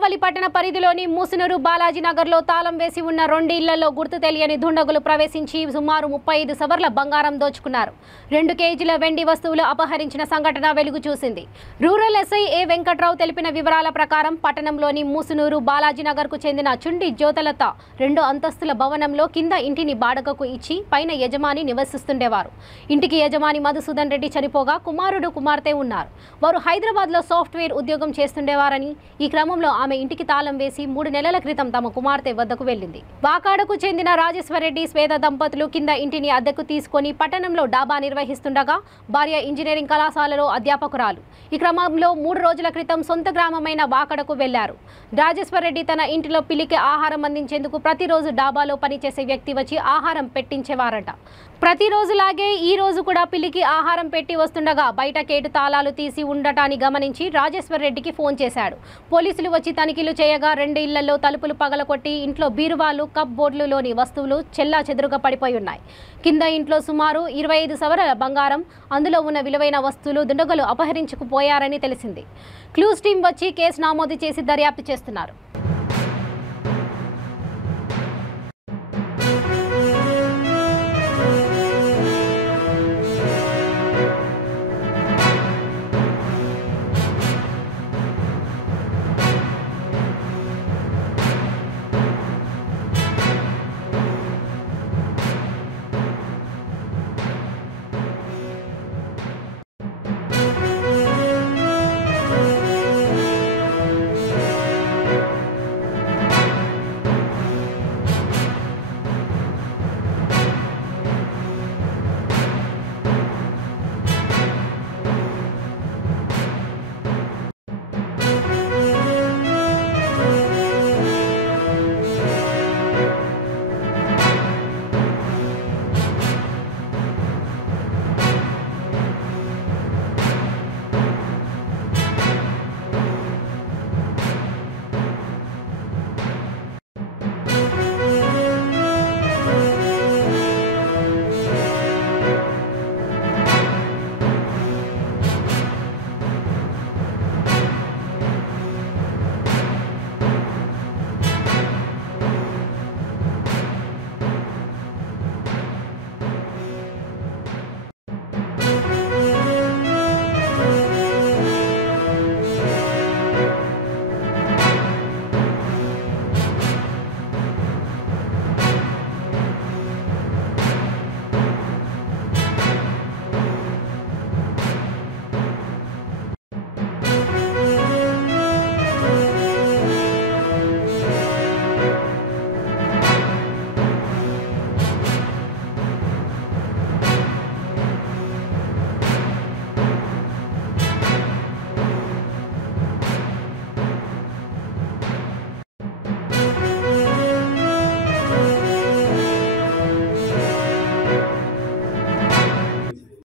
కావలి పట్టణ పరిధిలోని మూసునూరు బాలాజీ నగర్లో తాళం వేసి ఉన్న 2 ఇళ్లలో గుర్తు తెలియని దుండగులు ప్రవేశించి సుమారు 35 సవర్ల బంగారం దోచుకున్నారు. 2 కేజీల వెండి వస్తువులు అపహరించిన సంఘటన వెలుగు చూసింది. రూరల్ ఎస్ఐ ఏ వెంకట్రావు తెలిపిన వివరాల ప్రకారం పట్టణంలోని మూసునూరు బాలాజీ నగర్కు చెందిన చుండి జ్యోతలత 2 అంతస్తుల భవనంలో కింద ఇంటిని బాడగకు ఇచ్చి పైన యజమాని నివసిస్తుండేవారు. ఇంటికి యజమాని మధుసూదన్ రెడ్డి చనిపోగా కుమారుడు కుమార్తె ఉన్నారు. వారు హైదరాబాద్లో సాఫ్ట్వేర్ ఉద్యోగం చేస్తుండేవారని ఈ క్రమంలో ఆమె ఇంటికి తాళం వేసి 3 నెలల క్రితం తమ కుమార్తె వద్దకు వెళ్లింది. వాకాడకు చెందిన రాజేశ్వరరెడ్డి శ్వేత దంపతులు కింద ఇంటిని అద్దెకు తీసుకొని పట్టణంలో డాబా నిర్వహిస్తుండగా భార్య ఇంజనీరింగ్ కళాశాలలో అధ్యాపకురాలు. ఈ క్రమంలో 3 రోజుల క్రితం సొంత గ్రామమైన వాకాడకు వెళ్లారు. రాజేశ్వరరెడ్డి తన ఇంటిలో పిల్లికి ఆహారం అందించేందుకు ప్రతిరోజు డాబాలో పనిచేసే వ్యక్తి వచ్చి ఆహారం పెట్టించేవారట. ప్రతిరోజులాగే ఈ రోజు కూడా పిల్లికి ఆహారం పెట్టి వస్తుండగా బయట గేటు తాళాలు తీసి ఉండటాన్ని గమనించి రాజేశ్వరరెడ్డికి ఫోన్ చేశాడు. పోలీసులు వచ్చి తనిఖీలు చేయగా 2 ఇళ్లలో తలుపులు పగలకొట్టి ఇంట్లో బీరువాలు కప్ బోర్డులోని వస్తువులు చెల్లా చెదురుగా పడిపోయి ఉన్నాయి. కింద ఇంట్లో సుమారు 25 సవర్ల బంగారం, అందులో ఉన్న విలువైన వస్తువులు దుండగులు అపహరించుకుపోయారని తెలిసింది. క్లూస్ టీం వచ్చి కేసు నమోదు చేసి దర్యాప్తు చేస్తున్నారు.